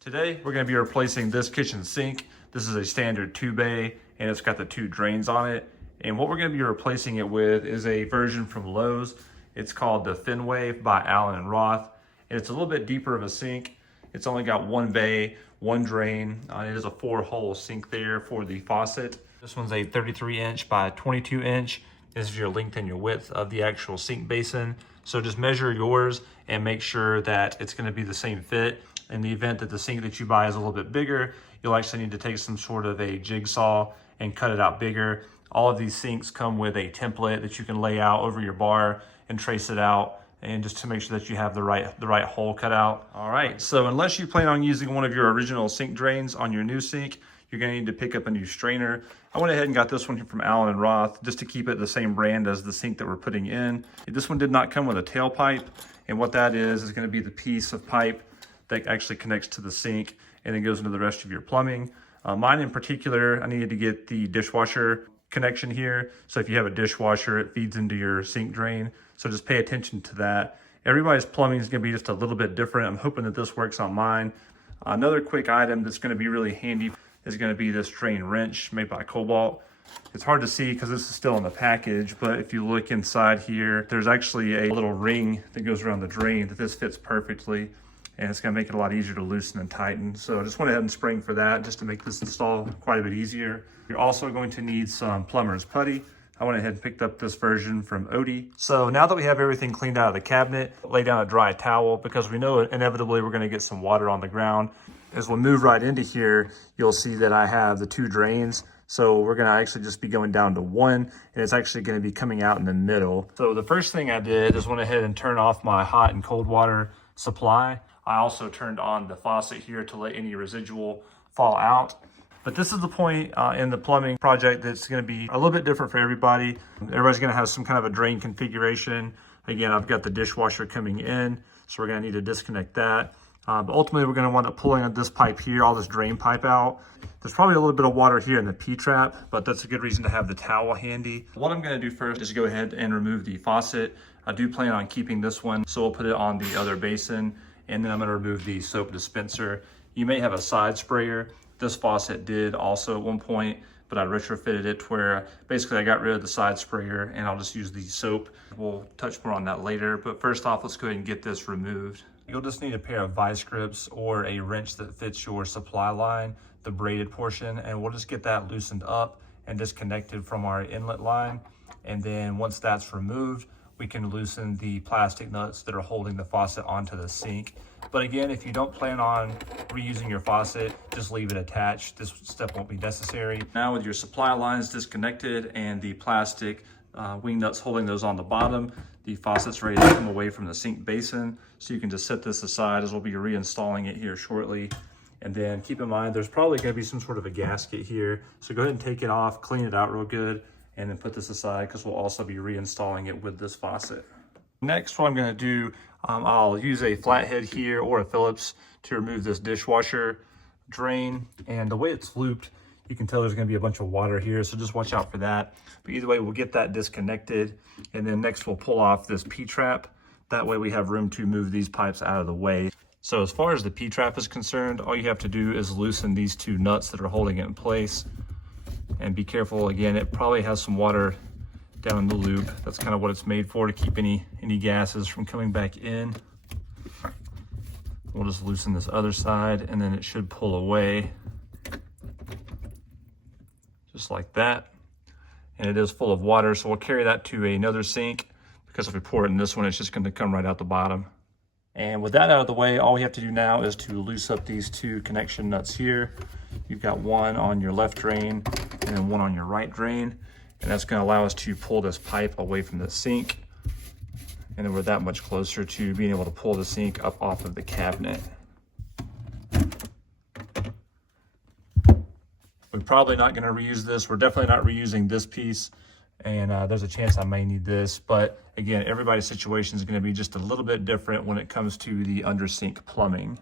Today, we're gonna be replacing this kitchen sink. This is a standard 2-bay and it's got the 2 drains on it. And what we're gonna be replacing it with is a version from Lowe's. It's called the Thinwave by Allen and Roth. And it's a little bit deeper of a sink. It's only got 1 bay, 1 drain. It is a 4-hole sink there for the faucet. This one's a 33-inch by 22-inch. This is your length and your width of the actual sink basin. So just measure yours and make sure that it's gonna be the same fit. In the event that the sink that you buy is a little bit bigger, you'll actually need to take some sort of a jigsaw and cut it out bigger. All of these sinks come with a template that you can lay out over your bar and trace it out, and just to make sure that you have the right hole cut out. All right, so unless you plan on using one of your original sink drains on your new sink, you're gonna need to pick up a new strainer. I went ahead and got this one from Allen and Roth just to keep it the same brand as the sink that we're putting in. This one did not come with a tailpipe, and what that is gonna be the piece of pipe that actually connects to the sink and then goes into the rest of your plumbing. Mine in particular, I needed to get the dishwasher connection here. So if you have a dishwasher, it feeds into your sink drain. So just pay attention to that. Everybody's plumbing is gonna be just a little bit different. I'm hoping that this works on mine. Another quick item that's gonna be really handy is gonna be this drain wrench made by Cobalt. It's hard to see because this is still in the package, but if you look inside here, there's actually a little ring that goes around the drain that this fits perfectly. And it's gonna make it a lot easier to loosen and tighten. So I just went ahead and sprang for that just to make this install quite a bit easier. You're also going to need some plumber's putty. I went ahead and picked up this version from Odie. So now that we have everything cleaned out of the cabinet, lay down a dry towel because we know inevitably we're gonna get some water on the ground. As we move right into here, you'll see that I have the 2 drains. So we're gonna actually just be going down to 1, and it's actually gonna be coming out in the middle. So the first thing I did is went ahead and turn off my hot and cold water supply. I also turned on the faucet here to let any residual fall out. But this is the point in the plumbing project that's gonna be a little bit different for everybody. Everybody's gonna have some kind of a drain configuration. Again, I've got the dishwasher coming in, so we're gonna need to disconnect that. But ultimately, we're gonna want to pulling this pipe here, all this drain pipe out. There's probably a little bit of water here in the P-trap, but that's a good reason to have the towel handy. What I'm gonna do first is go ahead and remove the faucet. I do plan on keeping this one, so we'll put it on the other basin. And then I'm gonna remove the soap dispenser. You may have a side sprayer. This faucet did also at one point, but I retrofitted it to where basically I got rid of the side sprayer and I'll just use the soap. We'll touch more on that later, but first off, let's go ahead and get this removed. You'll just need a pair of vice grips or a wrench that fits your supply line, the braided portion, and we'll just get that loosened up and disconnected from our inlet line. And then once that's removed, we can loosen the plastic nuts that are holding the faucet onto the sink. But again, if you don't plan on reusing your faucet, just leave it attached. This step won't be necessary. Now with your supply lines disconnected and the plastic wing nuts holding those on the bottom, the faucet's ready to come away from the sink basin. So you can just set this aside as we'll be reinstalling it here shortly. And then keep in mind, there's probably gonna be some sort of a gasket here. So go ahead and take it off, clean it out real good, and then put this aside because we'll also be reinstalling it with this faucet. Next, what I'm gonna do, I'll use a flathead here or a Phillips to remove this dishwasher drain. And the way it's looped, you can tell there's gonna be a bunch of water here, so just watch out for that. But either way, we'll get that disconnected. And then next we'll pull off this P-trap. That way we have room to move these pipes out of the way. So as far as the P-trap is concerned, all you have to do is loosen these 2 nuts that are holding it in place. And be careful, again, it probably has some water down in the loop. That's kind of what it's made for, to keep any gases from coming back in. We'll just loosen this other side and then it should pull away. Just like that. And it is full of water, so we'll carry that to another sink because if we pour it in this one, it's just gonna come right out the bottom. And with that out of the way, all we have to do now is to loose up these 2 connection nuts here. You've got one on your left drain and then one on your right drain. And that's gonna allow us to pull this pipe away from the sink. And then we're that much closer to being able to pull the sink up off of the cabinet. We're probably not gonna reuse this. We're definitely not reusing this piece. And there's a chance I may need this. But again, everybody's situation is gonna be just a little bit different when it comes to the under sink plumbing.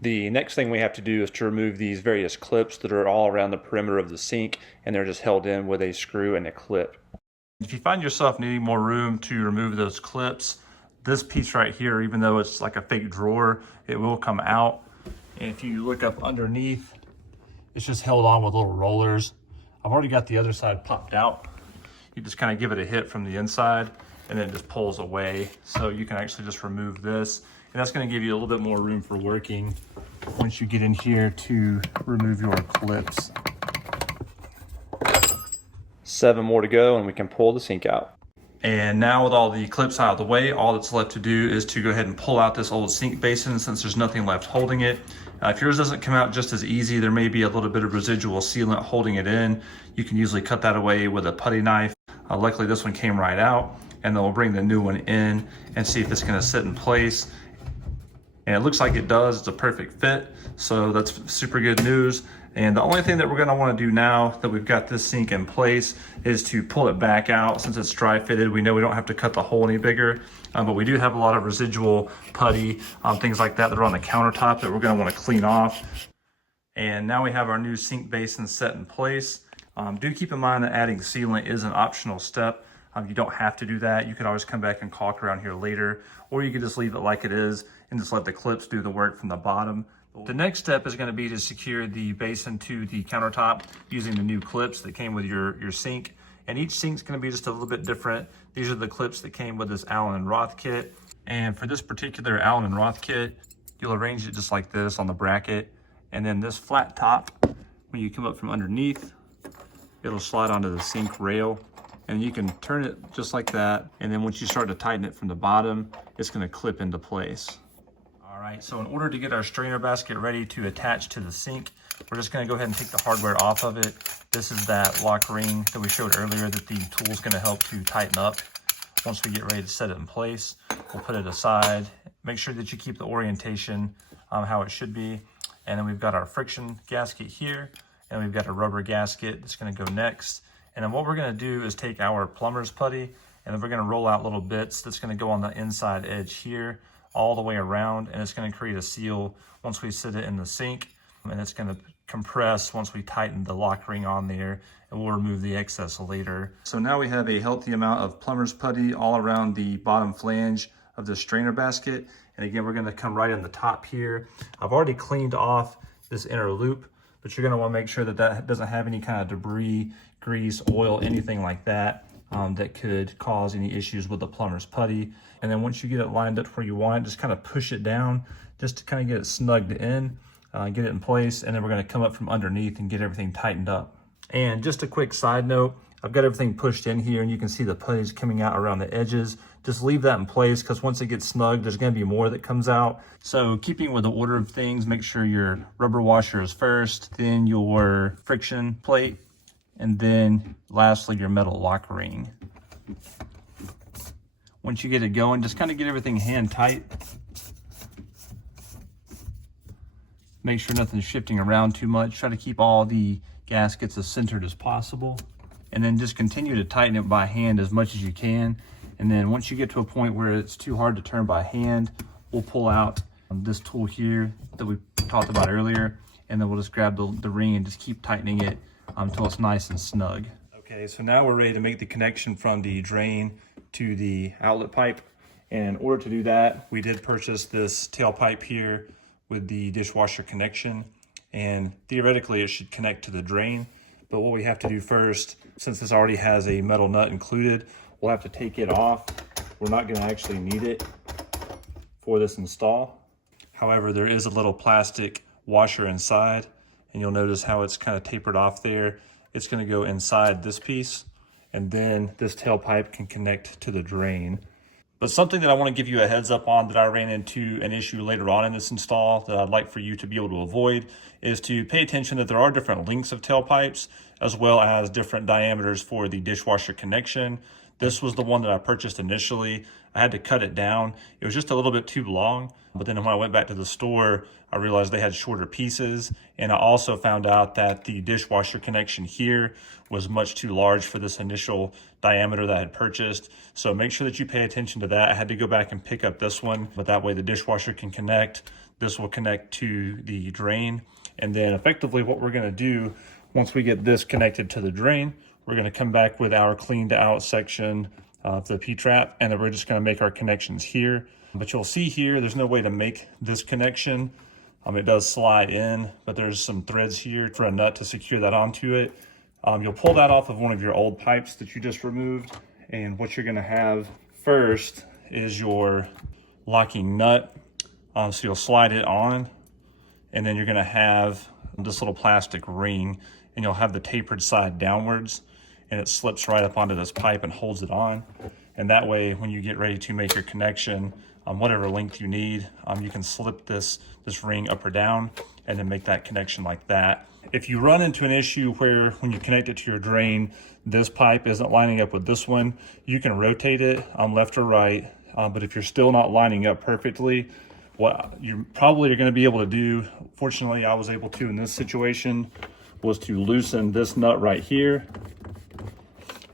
The next thing we have to do is to remove these various clips that are all around the perimeter of the sink, and they're just held in with a screw and a clip. If you find yourself needing more room to remove those clips, this piece right here, even though it's like a fake drawer, it will come out. And if you look up underneath, it's just held on with little rollers. I've already got the other side popped out. You just kind of give it a hit from the inside and then it just pulls away. So you can actually just remove this. And that's going to give you a little bit more room for working once you get in here to remove your clips. 7 more to go and we can pull the sink out. And now with all the clips out of the way, all that's left to do is to go ahead and pull out this old sink basin since there's nothing left holding it. If yours doesn't come out just as easy, there may be a little bit of residual sealant holding it in. You can usually cut that away with a putty knife. Luckily this one came right out, and then we'll bring the new one in and see if it's gonna sit in place. And it looks like it does, it's a perfect fit. So that's super good news. And the only thing that we're gonna wanna do now that we've got this sink in place is to pull it back out. Since it's dry fitted, we know we don't have to cut the hole any bigger, but we do have a lot of residual putty, things like that are on the countertop that we're gonna wanna clean off. And now we have our new sink basin set in place. Do keep in mind that adding sealant is an optional step. You don't have to do that. You could always come back and caulk around here later, or you could just leave it like it is and just let the clips do the work from the bottom. The next step is going to be to secure the basin to the countertop using the new clips that came with your sink. And each sink's going to be just a little bit different. These are the clips that came with this Allen and Roth kit. And for this particular Allen and Roth kit, you'll arrange it just like this on the bracket. And then this flat top, when you come up from underneath, it'll slide onto the sink rail. And you can turn it just like that. And then once you start to tighten it from the bottom, it's going to clip into place. All right, so in order to get our strainer basket ready to attach to the sink, we're just gonna go ahead and take the hardware off of it. This is that lock ring that we showed earlier that the tool's gonna help to tighten up. Once we get ready to set it in place, we'll put it aside. Make sure that you keep the orientation how it should be. And then we've got our friction gasket here, and we've got a rubber gasket that's gonna go next. And then what we're gonna do is take our plumber's putty, and then we're gonna roll out little bits that's gonna go on the inside edge here, all the way around, and it's going to create a seal once we sit it in the sink, and it's going to compress once we tighten the lock ring on there, and we'll remove the excess later. So now we have a healthy amount of plumber's putty all around the bottom flange of the strainer basket. And again, we're going to come right in the top here. I've already cleaned off this inner loop, but you're going to want to make sure that that doesn't have any kind of debris, grease, oil, anything like that. That could cause any issues with the plumber's putty. And then once you get it lined up where you want it, just kind of push it down just to kind of get it snugged in, get it in place, and then we're going to come up from underneath and get everything tightened up. And just a quick side note, I've got everything pushed in here and you can see the putty's coming out around the edges. Just leave that in place because once it gets snug, there's going to be more that comes out. So keeping with the order of things, make sure your rubber washer is first, then your friction plate, and then lastly, your metal lock ring. Once you get it going, just kind of get everything hand tight. Make sure nothing's shifting around too much. Try to keep all the gaskets as centered as possible. And then just continue to tighten it by hand as much as you can. And then once you get to a point where it's too hard to turn by hand, we'll pull out this tool here that we talked about earlier. And then we'll just grab the ring and just keep tightening it until it's nice and snug. Okay, so now we're ready to make the connection from the drain to the outlet pipe. And in order to do that, we did purchase this tailpipe here with the dishwasher connection. And theoretically, it should connect to the drain. But what we have to do first, since this already has a metal nut included, we'll have to take it off. We're not gonna actually need it for this install. However, there is a little plastic washer inside, and you'll notice how it's kind of tapered off there. It's gonna go inside this piece, and then this tailpipe can connect to the drain. But something that I want to give you a heads up on that I ran into an issue later on in this install that I'd like for you to be able to avoid is to pay attention that there are different lengths of tailpipes as well as different diameters for the dishwasher connection. This was the one that I purchased initially. I had to cut it down. It was just a little bit too long, but then when I went back to the store, I realized they had shorter pieces. And I also found out that the dishwasher connection here was much too large for this initial diameter that I had purchased. So make sure that you pay attention to that. I had to go back and pick up this one, but that way the dishwasher can connect. This will connect to the drain. And then effectively what we're gonna do, once we get this connected to the drain, we're gonna come back with our cleaned out section of the P-trap, and then we're just gonna make our connections here. But you'll see here, there's no way to make this connection It does slide in, but there's some threads here for a nut to secure that onto it. You'll pull that off of one of your old pipes that you just removed. And what you're gonna have first is your locking nut. So you'll slide it on, and then you're gonna have this little plastic ring, and you'll have the tapered side downwards, and it slips right up onto this pipe and holds it on. And that way, when you get ready to make your connection, whatever length you need, you can slip this ring up or down and then make that connection like that. If you run into an issue where when you connect it to your drain, this pipe isn't lining up with this one, you can rotate it left or right. But if you're still not lining up perfectly, what you probably are going to be able to do, fortunately I was able to in this situation, was to loosen this nut right here.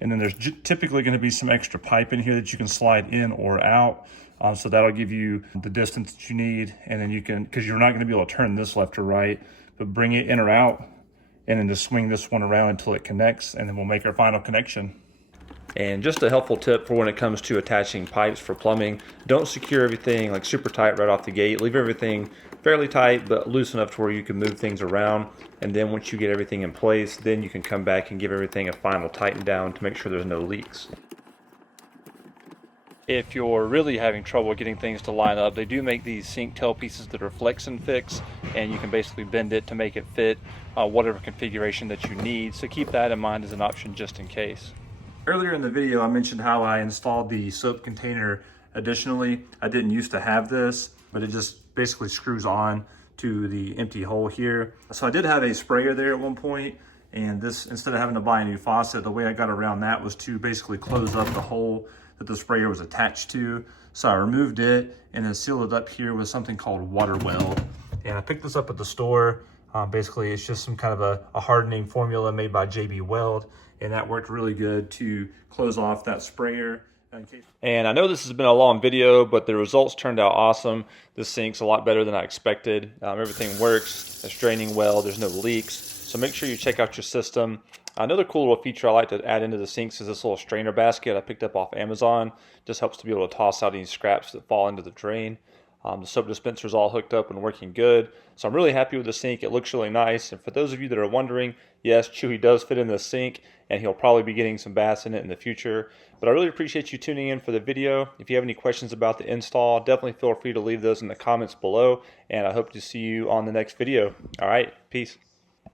And then there's typically going to be some extra pipe in here that you can slide in or out. So that'll give you the distance that you need. And then you can, because you're not going to be able to turn this left or right, but bring it in or out and then just swing this one around until it connects, and then we'll make our final connection. And just a helpful tip for when it comes to attaching pipes for plumbing, don't secure everything like super tight right off the gate. Leave everything fairly tight, but loose enough to where you can move things around. And then once you get everything in place, then you can come back and give everything a final tighten down to make sure there's no leaks. If you're really having trouble getting things to line up, they do make these sink tail pieces that are flex and fix, and you can basically bend it to make it fit whatever configuration that you need. So keep that in mind as an option just in case. Earlier in the video, I mentioned how I installed the soap container additionally. I didn't used to have this, but it just basically screws on to the empty hole here. So I did have a sprayer there at one point, and this, instead of having to buy a new faucet, the way I got around that was to basically close up the hole that the sprayer was attached to. So I removed it and then sealed it up here with something called water weld. And I picked this up at the store. Basically, it's just some kind of a hardening formula made by JB Weld, and that worked really good to close off that sprayer. And I know this has been a long video, but the results turned out awesome. This sink's a lot better than I expected. Everything works, it's draining well, there's no leaks. So make sure you check out your system. Another cool little feature I like to add into the sinks is this little strainer basket I picked up off Amazon. Just helps to be able to toss out any scraps that fall into the drain. The soap dispenser is all hooked up and working good. So I'm really happy with the sink. It looks really nice. And for those of you that are wondering, yes, Chewy does fit in the sink, and he'll probably be getting some baths in it in the future. But I really appreciate you tuning in for the video. If you have any questions about the install, definitely feel free to leave those in the comments below. And I hope to see you on the next video. All right, peace.